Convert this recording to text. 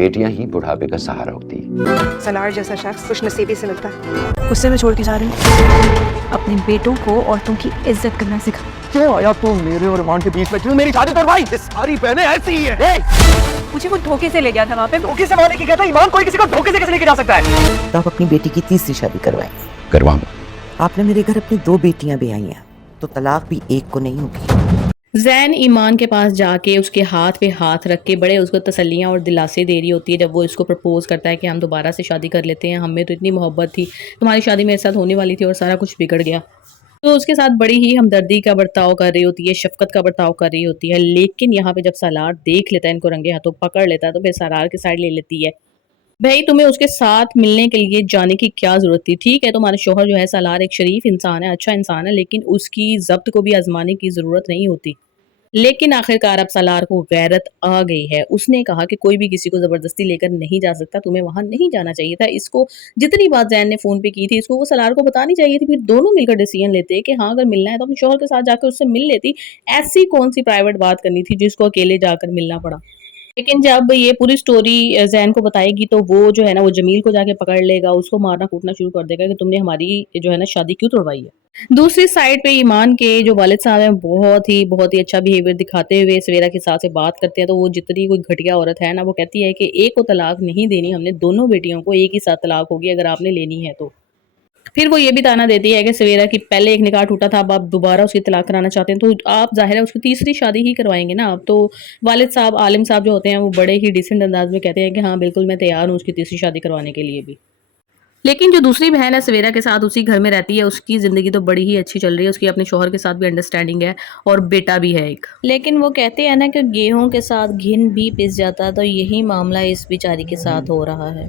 बेटियां ही बुढ़ापे का सहारा होती है। सलार जैसा शख्स खुश नसीबी से मिलता है। गुस्से में छोड़ के जा रही हूँ। अपने बेटों को औरतों की इज्जत करना सिखा। क्यों आया तू मेरे और ईमान के बीच में? क्यों मेरी शादी करवाई? ये सारी बहनें ऐसी ही है। मुझे वो धोखे से ले गया था वहाँ पे। धोखे से मारने की कहता है, ईमान कोई किसी को धोखे से कैसे लेके जा सकता है? तो आप अपनी बेटी की तीसरी शादी करवाएं। करवाऊंगा। आपने मेरे घर अपनी 2 बेटियां भी आई हैं, तो तलाक भी एक को नहीं होगी। ज़ैन ईमान के पास जाके उसके हाथ पे हाथ रख के बड़े उसको तसल्लियाँ और दिलासे दे रही होती है जब वो इसको प्रपोज करता है कि हम दोबारा से शादी कर लेते हैं, हमें तो इतनी मोहब्बत थी, तुम्हारी शादी मेरे साथ होने वाली थी और सारा कुछ बिगड़ गया। तो उसके साथ बड़ी ही हमदर्दी का बर्ताव कर रही होती है, शफकत का बर्ताव कर रही होती है। लेकिन यहाँ पे जब सालार देख लेता है इनको रंगे हाथों पकड़ लेता है तो फिर सालार की साइड ले लेती है। भाई तुम्हें उसके साथ मिलने के लिए जाने की क्या जरूरत थी? ठीक है तुम्हारे शोहर जो है सालार एक शरीफ इंसान है, अच्छा इंसान है, लेकिन उसकी जब्त को भी आजमाने की जरूरत नहीं होती। लेकिन आखिरकार अब सालार को गैरत आ गई है। उसने कहा कि कोई भी किसी को जबरदस्ती लेकर नहीं जा सकता, तुम्हें वहां नहीं जाना चाहिए था। इसको जितनी बात जैन ने फोन पे की थी इसको वो सालार को बतानी चाहिए थी, फिर दोनों मिलकर डिसीजन लेते कि हाँ अगर मिलना है तो अपने शोहर के साथ जाकर उससे मिल लेती। ऐसी कौन सी प्राइवेट बात करनी थी जिसको अकेले जाकर मिलना पड़ा। लेकिन जब ये पूरी स्टोरी जैन को बताएगी तो वो जो है ना वो जमील को जाके पकड़ लेगा, उसको मारना कूटना शुरू कर देगा कि तुमने हमारी जो है ना शादी क्यों तोड़वाई है। दूसरी साइड पे ईमान के जो वालिद साहब हैं बहुत ही अच्छा बिहेवियर दिखाते हुए सवेरा के साथ से बात करते हैं। तो वो जितनी कोई घटिया औरत है ना वो कहती है कि एक को तलाक नहीं देनी, हमने दोनों बेटियों को एक ही साथ तलाक होगी अगर आपने लेनी है तो। फिर वो ये भी ताना देती है कि सवेरा की पहले एक निकाह टूटा था, अब आप दोबारा उसकी तलाक कराना चाहते हैं तो आप जाहिर है उसकी तीसरी शादी ही करवाएंगे ना आप। तो वालिद साहब आलिम साहब जो होते हैं वो बड़े ही डिसेंट अंदाज में कहते हैं कि हाँ बिल्कुल मैं तैयार हूँ उसकी तीसरी शादी करवाने के लिए भी। लेकिन जो दूसरी बहन है सवेरा के साथ उसी घर में रहती है, उसकी ज़िंदगी तो बड़ी ही अच्छी चल रही है, उसकी अपने शोहर के साथ भी अंडरस्टैंडिंग है और बेटा भी है एक। लेकिन वो कहते हैं ना कि गेहूं के साथ घिन भी पिस जाता, तो यही मामला इस बेचारी के साथ हो रहा है।